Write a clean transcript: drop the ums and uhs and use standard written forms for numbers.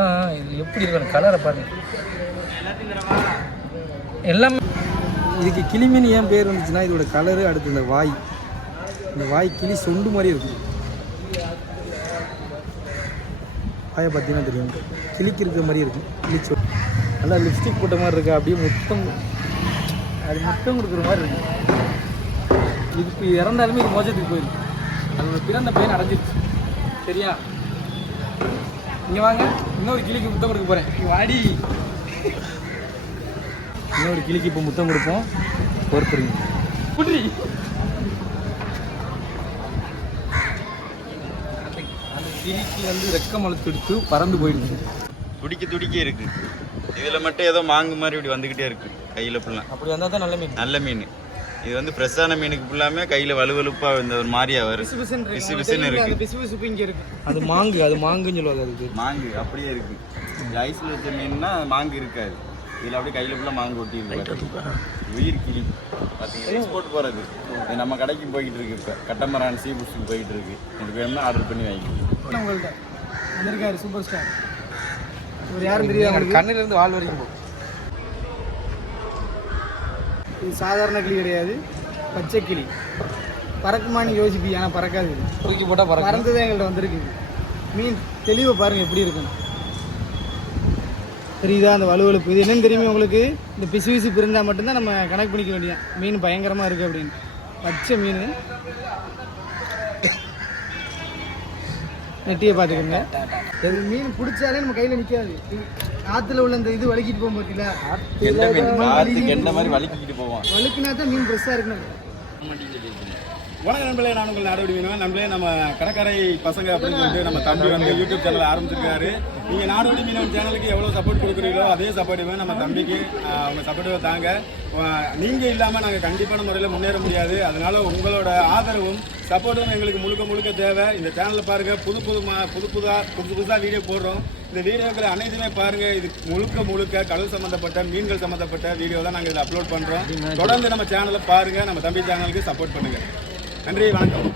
ஆனால் இது எப்படி இருக்கணும் கலரை பாருங்க எல்லாமே. இதுக்கு கிளிமீன் ஏன் பேர் வந்துச்சுன்னா இதோட கலரு, அடுத்து இந்த வாய் கிளி சொண்டு மாதிரி இருக்கும். வாயை பார்த்தீங்கன்னா தெரியும், கிளிக்கு இருக்கிற மாதிரி இருக்கும். கிளிச்சோ நல்லா லிப்ஸ்டிக் போட்ட மாதிரி இருக்கா, அப்படியே முத்தம் கொடுக்குற மாதிரி இருக்கும். இதுக்கு இறந்தாலுமே இது மோசத்துக்கு போயிடும். அதோட பிறந்த பையன் அடைஞ்சிருச்சு. சரியா, இங்கே வாங்க, இன்னொரு கிளிக்கு முத்தம் கொடுக்க போகிறேன். வாடி, இன்னொரு கிளிக்கு இப்போ முத்தம் கொடுப்போம். பொறுப்புறீங்க புட்ரி. அந்த கிளிக்கு ரெக்கம் அழுத்தெடுத்து பறந்து போயிடுச்சு. துடிக்க இருக்கு. இதில் மட்டும் ஏதோ மாங்கு மாதிரி இப்படி வந்துக்கிட்டே இருக்கு கையில் ஃபுல்லாக. அப்படி வந்தால் தான் நல்ல மீன். இது ஃப்ரெஷ்ஷான மீனுக்கு ஃபுல்லாமே கையில் வலுவலுப்பாக இந்த ஒரு மாதிரியா வரும். பிசு பிசுன்னு இருக்கு. அது மாங்குன்னு சொல்லுவாங்க. அதுக்கு மாங்கு அப்படியே இருக்கு. ஐஸில் வச்ச மீன்னா மாங்கு இருக்காது. இதில் அப்படியே கையில் ஃபுல்லாக மாங்கு ஒட்டி இருக்கு. உயிர் கிளி பார்த்தீங்கன்னா எக்ஸ்போர்ட் போகிறது. இது நம்ம கடைக்கு போய்கிட்டு இருக்கு. இப்போ கட்டமரான் சீ ஃபுட்ஸுக்கு போயிட்டு இருக்கு. இது வேணும்னா ஆர்டர் பண்ணி வாங்கிக்கலாம். உங்கள்கிட்ட வந்திருக்காரு சூப்பர் ஸ்டார். ஒரு யாரும் தெரியாது, கண்ணிலிருந்து வால் வரைக்கும் போகும். இது சாதாரண கிளி கிடையாது, பச்சை கிளி. பறக்குமான்னு யோசிப்பி, ஆனால் பறக்காது. தூக்கி போட்டால் பறந்ததே எங்கள்கிட்ட வந்திருக்கு. மீன் தெளிவை பாருங்கள் எப்படி இருக்கும். தெரியுதா அந்த வலுவலுப்பு? இது என்னன்னு தெரியுமே உங்களுக்கு? இந்த பிசு இருந்தால் மட்டும்தான் நம்ம கனெக்ட் பண்ணிக்க வேண்டியதான். மீன் பயங்கரமாக இருக்குது அப்படின்னு. பச்சை மீன் நெட்டியை பார்த்துக்கோங்க. மீன் பிடிச்சாலே நம்ம கையில் நிற்காது. ஆற்றுல உள்ள இந்த இது வலிக்கிட்டு போகும் பார்த்தீங்களா? வலிக்கினா தான் மீன் ஃப்ரெஷ்ஷாக இருக்கணும். வணக்கம் நண்பர்களே, நான் உங்கள் நாடோடி மீனவன். நண்பர்களே, நம்ம கடற்கரை பசங்க அப்படின்னு சொல்லிட்டு நம்ம தம்பி யூடியூப் சேனல் ஆரம்பிச்சிருக்காரு. நீங்கள் நாடோடி மீனவன் சேனலுக்கு எவ்வளோ சப்போர்ட் கொடுக்குறீங்களோ அதே சப்போர்ட்டுமே நம்ம தம்பிக்கு அவங்க சப்போர்ட்டு தாங்க. நீங்கள் இல்லாமல் நாங்கள் கண்டிப்பான முறையில் முன்னேற முடியாது. அதனால உங்களோட ஆதரவும் சப்போர்ட்டும் எங்களுக்கு முழுக்க தேவை. இந்த சேனலில் பாருங்கள், புதுசாக வீடியோ போடுறோம். இந்த வீடியோக்கள் அனைத்துமே பாருங்கள். இது முழுக்க கடல் சம்மந்தப்பட்ட மீன்கள் சம்மந்தப்பட்ட வீடியோ தான் நாங்கள் இதில் அப்லோட் பண்ணுறோம். தொடர்ந்து நம்ம சேனலை பாருங்கள். நம்ம தம்பி சேனலுக்கு சப்போர்ட் பண்ணுங்கள். நன்றி, வணக்கம்.